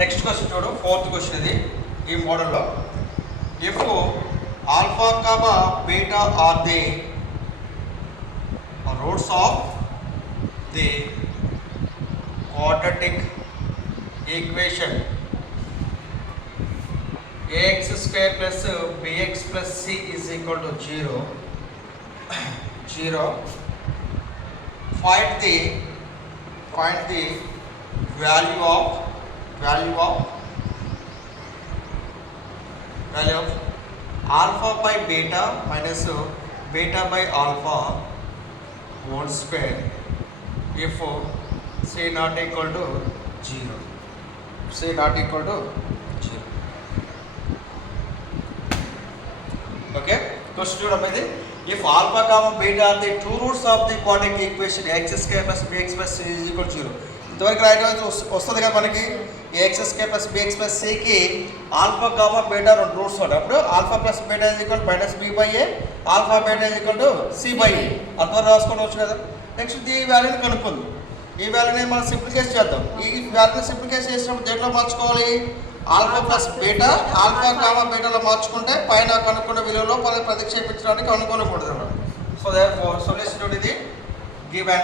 Next question చూడు, fourth question ఇది ఈ మోడల్లో. If alpha comma beta are the roots of the quadratic equation ax square plus bx plus c is equal to 0. Find the value of alpha by beta minus beta by alpha whole square if c not equal to 0. Okay, question చూడమ్మది. If alpha comma beta are the two roots of the quadratic equation x square plus bx plus c is equal to 0. ఇంతవరకు రాయడం వస్తుంది కదా మనకి. ax square plus bx plus c కి alpha comma beta రెండు roots ఉంటాయి. అప్పుడు alpha plus beta is equal to minus b by a, alpha beta is equal to c by a. అంతవరకు రాసుకోవచ్చు కదా. నెక్స్ట్ ఈ వాల్యూని కనుక్కుంది. ఈ వాల్యూని మనం సింప్లిఫికేషన్ చేద్దాం. ఈ వాల్యూని సింప్లిఫికేషన్ చేసినప్పుడు దేంట్లో మార్చుకోవాలి? Alpha plus beta, alpha comma బీటాలో మార్చుకుంటే పైన కనుక్కున్న విలువలో ప్రతిక్షేపించడానికి అనుకూలపడుతుంది. సో therefore solution ఇది given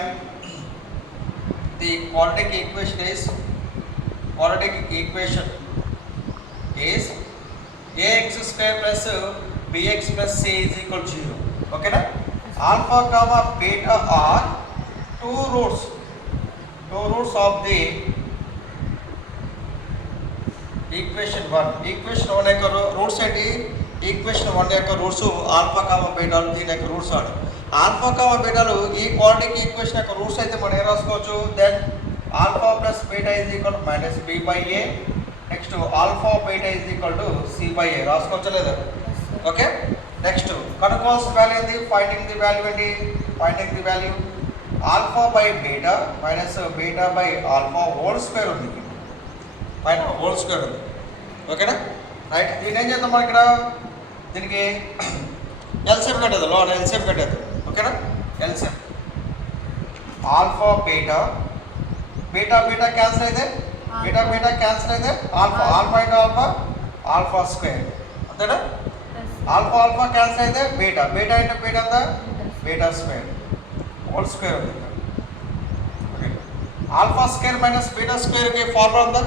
the quadratic equation is ax square plus bx plus c is equal to 0. ఓకేనా? Alpha comma beta are two roots of the equation 1 యొక్క రూట్స్ ఏంటి? ఈక్వేషన్ 1 యొక్క రూట్స్ ఆల్ఫా కామా బీటాలు, దీని యొక్క roots ఆడు. Alpha comma బీటాలు ఈ quadratic equation యొక్క roots అయితే మనం ఏం రాసుకోవచ్చు? Then alpha plus beta is equal to minus B by A. Next alpha beta is equal to C by A. రాసుకోవచ్చు లేదా? ఓకే. నెక్స్ట్ కనుక్కోవాల్సిన వాల్యూ ఏంది? Finding the value alpha by beta minus beta by alpha whole square ఉంది, పైన whole square ఉంది. ఓకేనా? Right. దీని ఏం చేద్దాం మనం ఇక్కడ? దీనికి ఎల్సిఎం కట్టేద్దాం, లోన్ ఎల్సిఎం కట్టేద్దాం. ఓకేనా? ఎల్సిఎం ఆల్ఫా బీటా క్యాన్సిల్ అయితే ఆల్ఫా ఇంటూ ఆల్ఫా స్క్వేర్, అంతేనా? ఆల్ఫా క్యాన్సిల్ అయితే బీటా ఇంటూ బీటా అంతా బీటా స్క్వేర్ హోల్ స్క్వేర్ ఉంది. Okay. Alpha square minus beta స్క్వేర్కి ఫార్ములా ఉందా?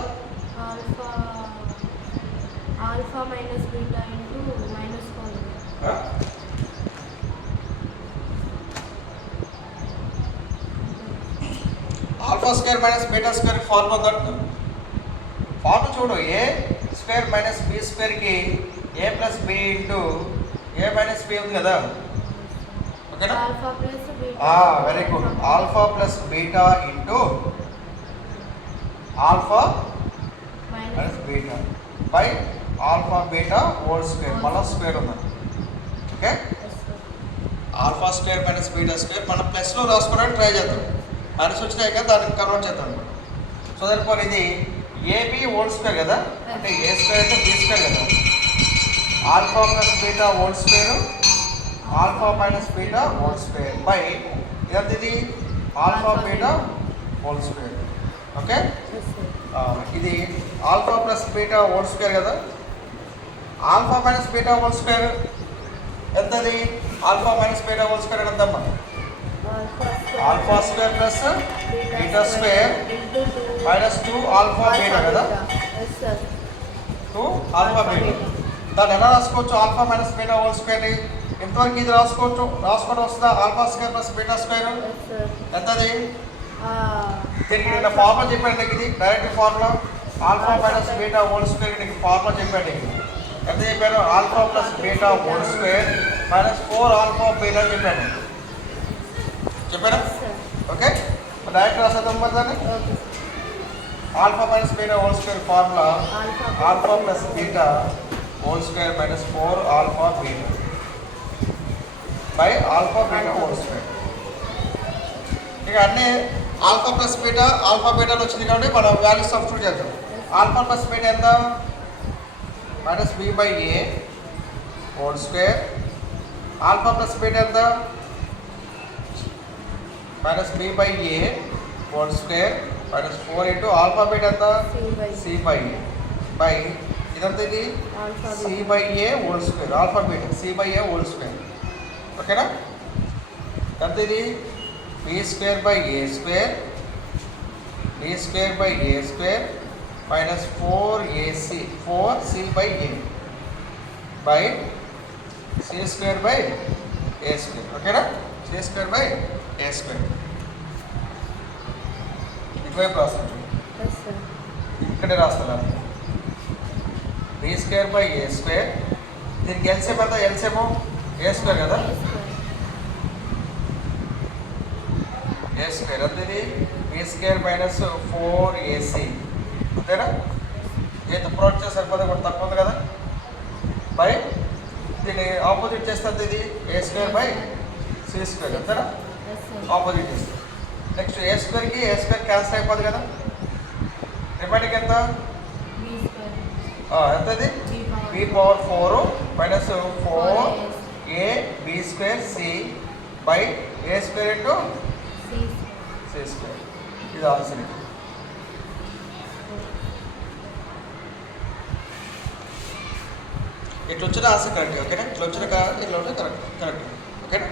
alpha minus beta into minus 1. Alpha square minus beta square formula ఉందంట. Formula చూడు, A square minus B స్క్వేర్కి A plus B into A minus B ఉంది కదా. ఓకేనా? Very good. Alpha plus beta into alpha minus beta by alpha beta whole square, మళ్ళీ square ఉందండి. Okay. Alpha square minus beta square మనం ప్లస్లో రాసుకోవడానికి try చేద్దాం. మైనస్ వచ్చినాయి కదా, దానికి కన్వర్ట్ చేద్దాం అనమాట. సో దానిపోయి ఇది ఏబి హోల్ స్క్వేర్ కదా, అంటే ఏ స్క్వేర్ అంటే బి స్క్వేర్ కదా. Alpha plus beta whole square alpha minus beta whole square by ఇది alpha beta whole square. Okay. ఇది alpha plus beta whole square కదా. Alpha minus beta whole square ఎంతది? Alpha minus beta whole square ఎంతమ్మా? Alpha square plus beta square minus 2 alpha beta కదా, 2 alpha beta. దాన్ని ఎలా రాసుకోవచ్చు? Alpha minus beta whole square ఎంతవరకు ఇది రాసుకోవడం వస్తుందా? Alpha square plus beta square ఎంతది? దీనికి నేను ఫార్ములా చెప్పాను నీకు. ఇది direct formula alpha minus beta whole square. నీకు ఫార్ములా చెప్పాను నీకు. ఎంత చెప్పాను? Alpha plus beta whole square minus 4 alpha beta చెప్పాను. ఓకే. డైరెక్ట్ రాసేద్దాం మరి దాన్ని. Alpha minus beta whole square formula alpha plus beta whole square minus 4 alpha beta by alpha beta whole square. ఇక అన్నీ ఆల్ఫా ప్లస్ బీటాలు వచ్చింది కాబట్టి మనం వాల్యూ సబ్స్టిట్యూట్ చేద్దాం. ఆల్ఫా ప్లస్ బీటా ఎంత? Minus B by A whole square. Alpha plus beta ఎంత? Minus B by A whole square minus 4 into alpha beta ఎంత C by C by A by ఇదంతా ఇది alpha C beta. by A whole square alpha beta C by A whole square ఓకేనా ఎంత ఇది B square by A square B square by A square minus 4C by A by C square by A square ఓకేనా C square by A square ఇటువైపు రాస్తాను Yes, sir. ఇక్కడే రాస్తున్నాను B square by A square దీనికి LCM ఎంత LCM A square కదా A square అంటే ఇది B స్క్వేర్ మైనస్ 4AC అంతేనా ఏదో ప్రోడక్ట్ చేస్తే సరిపోతే కూడా తక్కువ ఉంది కదా బై దీన్ని ఆపోజిట్ చేస్తుంది ఇది A square by C square అంతేనా Yes, sir. ఆపోజిట్ చేస్తుంది next A స్క్వేర్కి A square cancel అయిపోతుంది కదా రిమైనింగ్ ఎంత B square. ఎంత ఇది B B power. Power 4 minus 4 A B square C by A square into C square. C square ఇది answer ఇట్లా వచ్చిన ఆన్సర్ కరెక్ట్ ఓకేనా ఇట్లా వచ్చిన కరెక్ట్ ఓకేనా